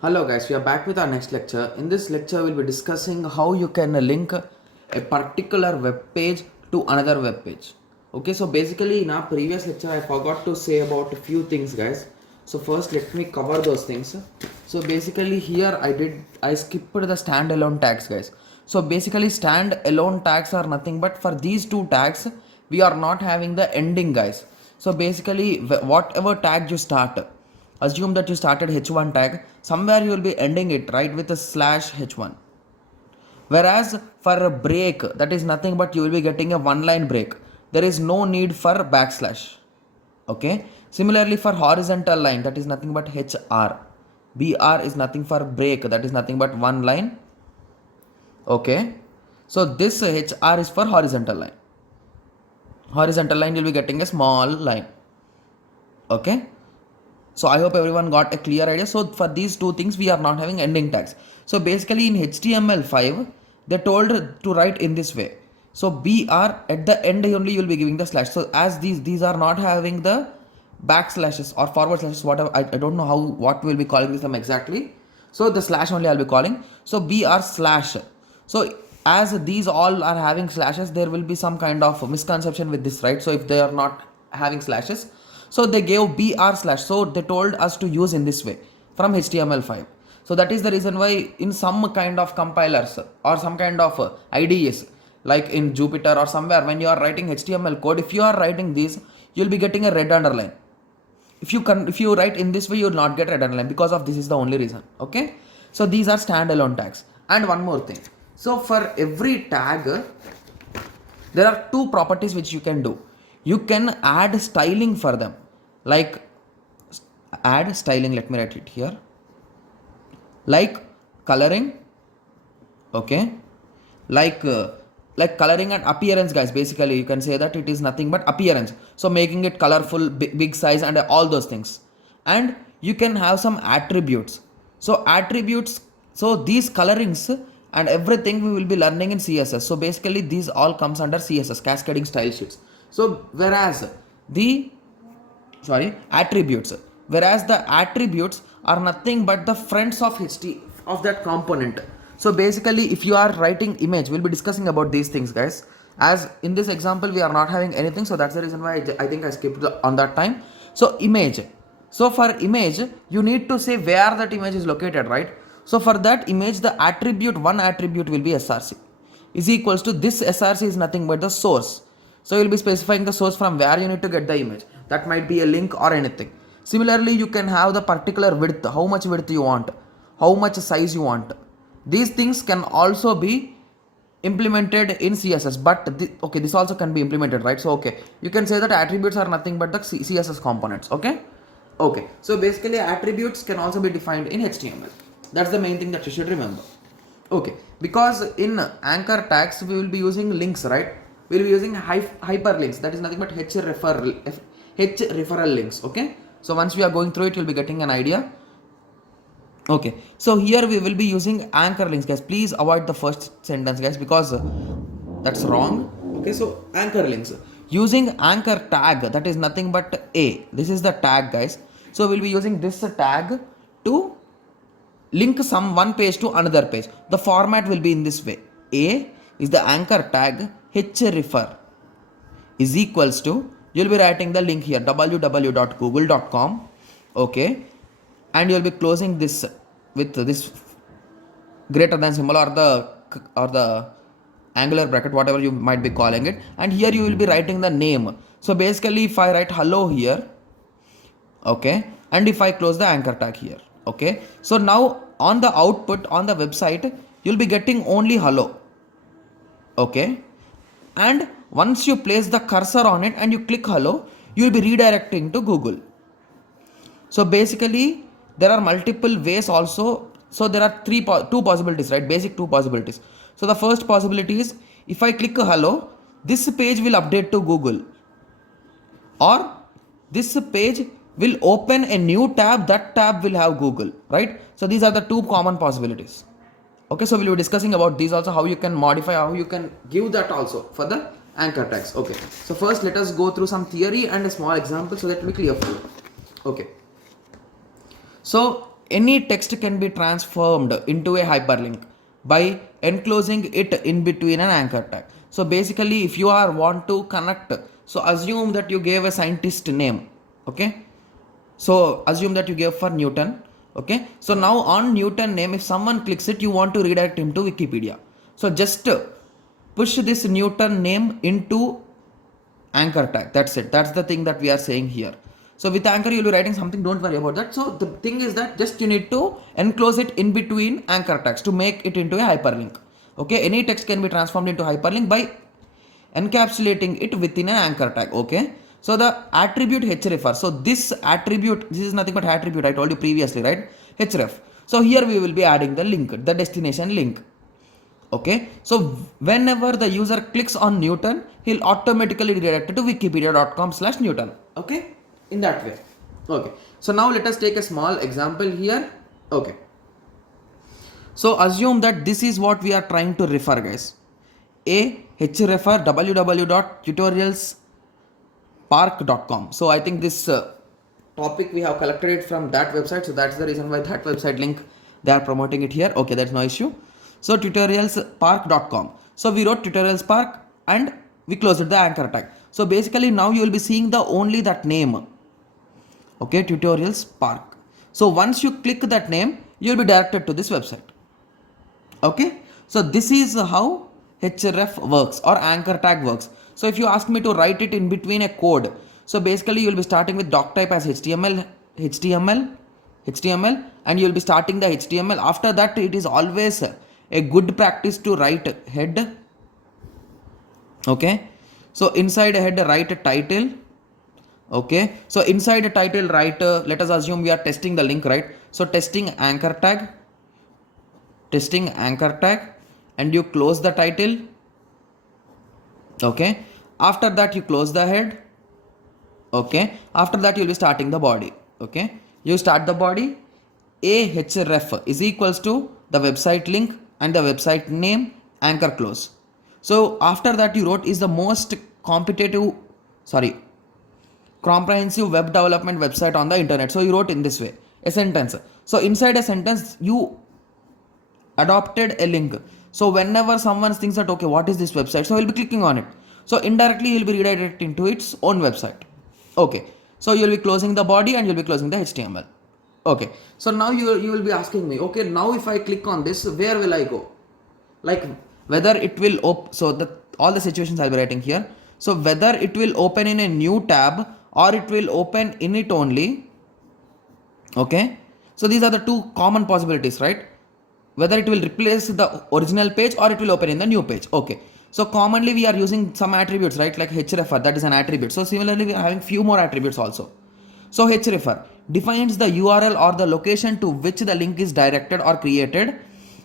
Hello guys, we are back with our next lecture. In this lecture, we'll be discussing how you can link a particular web page to another web page. Okay, so basically in our previous lecture, I forgot to say about a few things guys. So first let me cover those things. So basically here I skipped the standalone tags guys. So basically standalone tags are nothing but for these two tags, we are not having the ending guys. So basically whatever tag you start, assume that you started h1 tag, somewhere you will be ending it right with a slash h1. Whereas for a break, that is nothing but you will be getting a one line break. There is no need for backslash. Okay. Similarly for horizontal line, that is nothing but hr. Br is nothing for break, that is nothing but one line. Okay. So this hr is for horizontal line. Horizontal line, you'll be getting a small line. Okay. So I hope everyone got a clear idea. So for these two things, we are not having ending tags. So basically in HTML5, they told to write in this way. So BR at the end only you will be giving the slash. So as these are not having the backslashes or forward slashes, whatever, I don't know what we'll be calling them exactly. So the slash only I'll be calling. So BR slash. So as these all are having slashes, there will be some kind of misconception with this, right? So if they are not having slashes, so they gave br slash. So they told us to use in this way from HTML5. So that is the reason why in some kind of compilers or some kind of IDEs like in Jupyter or somewhere, when you are writing HTML code, if you are writing these, you'll be getting a red underline. If you write in this way, you will not get red underline because of this is the only reason. Okay. So these are standalone tags. And one more thing. So for every tag, there are two properties which you can do. You can add styling for them, like add styling, let me write it here, like coloring. Okay. Like coloring and appearance guys. Basically you can say that it is nothing but appearance, so making it colorful, big size and all those things. And you can have some attributes. So attributes, so these colorings and everything we will be learning in CSS. So basically these all comes under CSS, cascading style sheets. So whereas the attributes, whereas the attributes are nothing but the friends of ht of that component. So basically if you are writing image, we'll be discussing about these things guys. As in this example we are not having anything, so that's the reason why I think I skipped on that time. So image, so for image you need to say where that image is located, right? So for that image, the attribute, one attribute will be src is equals to this. Src is nothing but the source. So you'll be specifying the source from where you need to get the image. That might be a link or anything. Similarly, you can have the particular width, how much width you want, how much size you want. These things can also be implemented in CSS, but okay, this also can be implemented, right? So okay, you can say that attributes are nothing but the CSS components. Okay. Okay. So basically attributes can also be defined in HTML. That's the main thing that you should remember. Okay, because in anchor tags we will be using links, right? We will be using hyperlinks, that is nothing but h referral links. Okay, so once we are going through it, you'll be getting an idea. Okay, so here we will be using anchor links guys. Please avoid the first sentence guys, because that's wrong. Okay, so anchor links using anchor tag, that is nothing but this is the tag guys. So we'll be using this tag to link some one page to another page. The format will be in this way. A is the anchor tag, href is equals to, you'll be writing the link here, www.google.com. Okay, and you'll be closing this with this greater than symbol or the angular bracket, whatever you might be calling it, and here you will be writing the name. So basically if I write hello here, okay, and if I close the anchor tag here, okay, so now on the output on the website you'll be getting only hello. Okay, and once you place the cursor on it and you click hello, you will be redirecting to Google. So basically there are multiple ways also. So there are two possibilities, right? Basic two possibilities. So the first possibility is if I click hello, this page will update to Google, or this page will open a new tab, that tab will have Google, right? So these are the two common possibilities. Okay, so we'll be discussing about these also, how you can modify, how you can give that also for the anchor tags. Okay, so first let us go through some theory and a small example so that will be clear for you. Okay, so any text can be transformed into a hyperlink by enclosing it in between an anchor tag. So basically, if you are want to connect, so assume that you gave a scientist name, okay? So assume that you gave for Newton, okay? So now on Newton name, if someone clicks it, you want to redirect him to Wikipedia. So just push this Newton name into anchor tag. That's it. That's the thing that we are saying here. So with anchor, you'll be writing something. Don't worry about that. So the thing is that just you need to enclose it in between anchor tags to make it into a hyperlink. Okay. Any text can be transformed into hyperlink by encapsulating it within an anchor tag. Okay. So the attribute href. So this attribute, this is nothing but attribute. I told you previously, right? href. So here we will be adding the link, the destination link. Okay, so whenever the user clicks on Newton, he'll automatically redirect to wikipedia.com/Newton. Okay, in that way. Okay, so now let us take a small example here. Okay, so assume that this is what we are trying to refer, guys. A href www.tutorialspark.com. So I think this topic we have collected it from that website, so that's the reason why that website link they are promoting it here. Okay, that's no issue. So tutorialspark.com. So we wrote tutorialspark and we closed the anchor tag. So basically now you will be seeing the only that name. Okay, tutorialspark. So once you click that name, you will be directed to this website. Okay, so this is how href works or anchor tag works. So if you ask me to write it in between a code, so basically you will be starting with doc type as HTML, and you will be starting the HTML. After that, it is always a good practice to write head. Okay, so inside a head write a title. Okay, so inside a title write let us assume we are testing the link, right? So testing anchor tag, and you close the title. Okay, after that you close the head. Okay, after that you will be starting the body. Okay, you start the body. A href is equals to the website link and the website name, anchor close. So after that you wrote is the most comprehensive web development website on the internet. So you wrote in this way a sentence. So inside a sentence you adopted a link. So whenever someone thinks that okay, what is this website, so he'll be clicking on it. So indirectly he'll be redirecting to its own website. Okay, so you'll be closing the body and you'll be closing the HTML. Okay, so now you will be asking me, okay, now if I click on this, where will I go? Like whether it will all the situations I'll be writing here. So whether it will open in a new tab or it will open in it only. Okay, so these are the two common possibilities, right? Whether it will replace the original page or it will open in the new page. Okay, so commonly we are using some attributes, right? Like href, that is an attribute. So similarly we are having few more attributes also. So href defines the URL or the location to which the link is directed or created.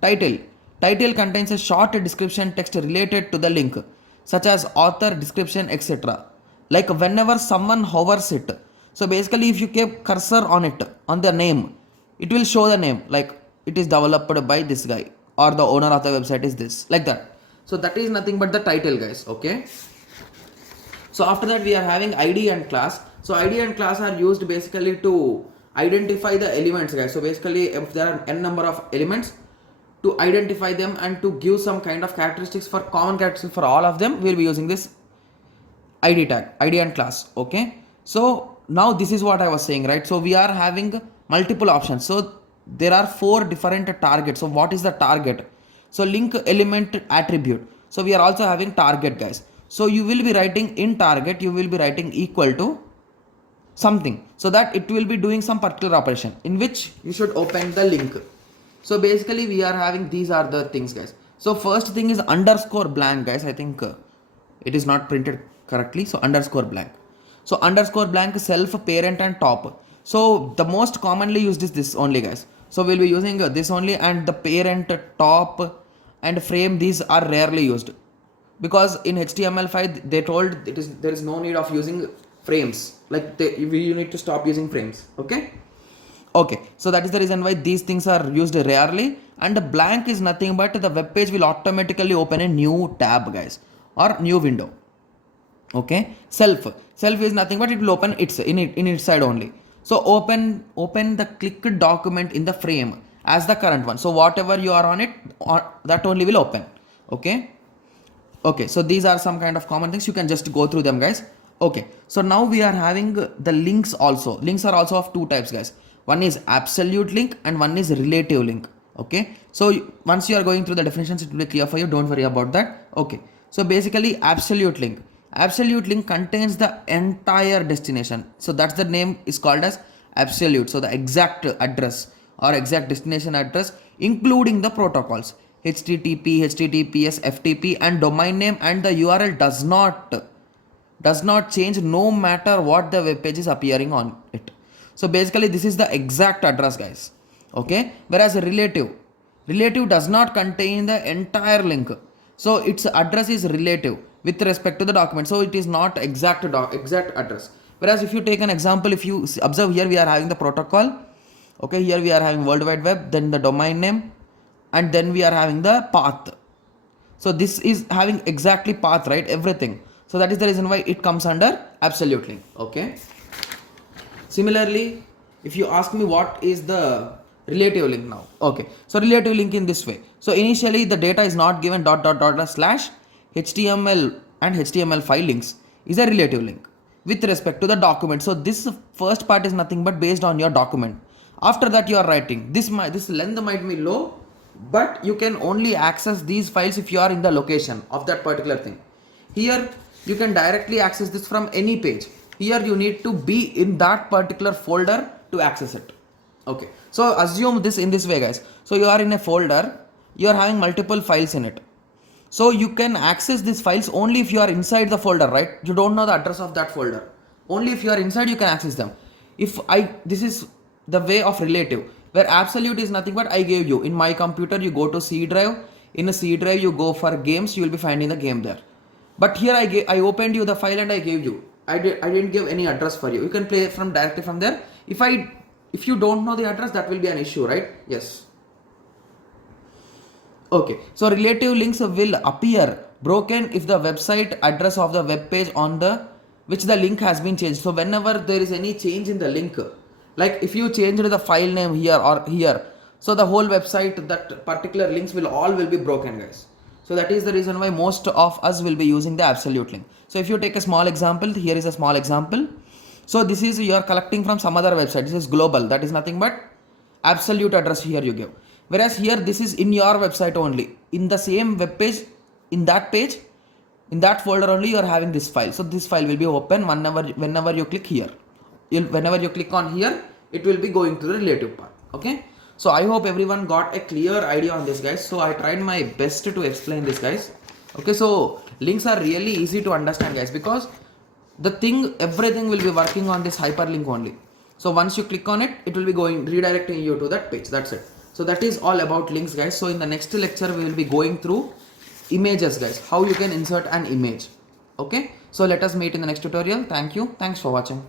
Title contains a short description text related to the link, such as author, description, etc. Like whenever someone hovers it, so basically if you keep cursor on it, on the name, it will show the name, like it is developed by this guy or the owner of the website is this, like that. So that is nothing but the title, guys. Okay, so after that we are having ID and class. So ID and class are used basically to identify the elements, guys. So basically if there are n number of elements, to identify them and to give some kind of characteristics for common characteristics for all of them, we'll be using this ID tag, ID and class. Okay, so now this is what I was saying, right? So we are having multiple options. So there are 4 different targets. So what is the target? So link element attribute. So we are also having target, guys. So you will be writing in target, you will be writing equal to something, so that it will be doing some particular operation in which you should open the link. So basically we are having, these are the things, guys. So first thing is underscore blank, guys. I think it is not printed correctly. So underscore blank. So underscore blank, self, parent and top. So the most commonly used is this only, guys. So we'll be using this only, and the parent, top and frame, these are rarely used because in HTML5 they told there is no need of using frames, like you need to stop using frames. Okay, so that is the reason why these things are used rarely. And the blank is nothing but the web page will automatically open a new tab, guys, or new window. Okay, self is nothing but it will open in its side only. So open the clicked document in the frame as the current one. So whatever you are on it, that only will open. Okay. Okay, so these are some kind of common things. You can just go through them, guys. Okay, so now we are having the links also. Links are also of two types, guys. One is absolute link and one is relative link. Okay, so once you are going through the definitions, it will be clear for you. Don't worry about that. Okay, so basically absolute link. Absolute link contains the entire destination. So that's the name is called as absolute. So the exact address or exact destination address, including the protocols. HTTP, HTTPS, FTP and domain name and the URL does not change no matter what the web page is appearing on it. So basically this is the exact address, guys. Okay, whereas relative does not contain the entire link. So its address is relative with respect to the document. So it is not exact address. Whereas if you take an example, if you observe here, we are having the protocol. Okay, here we are having World Wide Web, then the domain name, and then we are having the path. So this is having exactly path, right? Everything. So that is the reason why it comes under absolute link. Okay. Similarly, if you ask me what is the relative link now. Okay. So relative link in this way. So initially the data is not given // HTML and HTML file links is a relative link with respect to the document. So this first part is nothing but based on your document. After that you are writing. This length might be low, but you can only access these files if you are in the location of that particular thing. Here you can directly access this from any page. Here you need to be in that particular folder to access it. Okay, so assume this in this way, guys. So you are in a folder, you are having multiple files in it. So you can access these files only if you are inside the folder, right? You don't know the address of that folder. Only if you are inside you can access them. This is the way of relative, where absolute is nothing but I gave you. In my computer you go to C drive. In a C drive you go for games, you will be finding the game there. But here I opened you the file and I gave you. I didn't give any address for you. You can play from directly from there. If you don't know the address, that will be an issue, right? Yes. Okay, so relative links will appear broken if the website address of the web page on the which the link has been changed. So whenever there is any change in the link, like if you change the file name here or here, so the whole website, that particular links will be broken, guys. So that is the reason why most of us will be using the absolute link. So if you take a small example, here is a small example. So this is, you are collecting from some other website. This is global. That is nothing but absolute address here you give. Whereas here this is in your website only. In the same web page, in that folder only you are having this file. So this file will be open whenever you click here. Whenever you click on here, it will be going to the relative part. Okay. So I hope everyone got a clear idea on this, guys. So I tried my best to explain this, guys. Okay, so links are really easy to understand, guys, because everything will be working on this hyperlink only. So once you click on it, it will be redirecting you to that page. That's it. So that is all about links, guys. So in the next lecture, we will be going through images, guys, how you can insert an image. Okay, so let us meet in the next tutorial. Thank you. Thanks for watching.